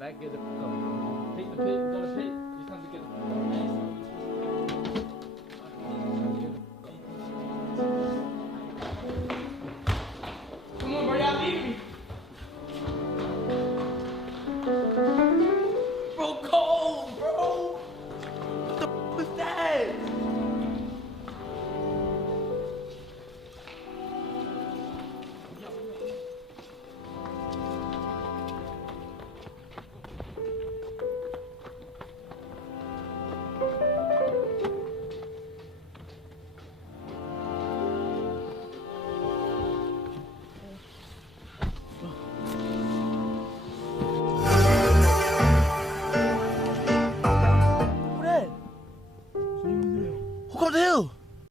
back, get the Pete, go to Pete. It's time to get the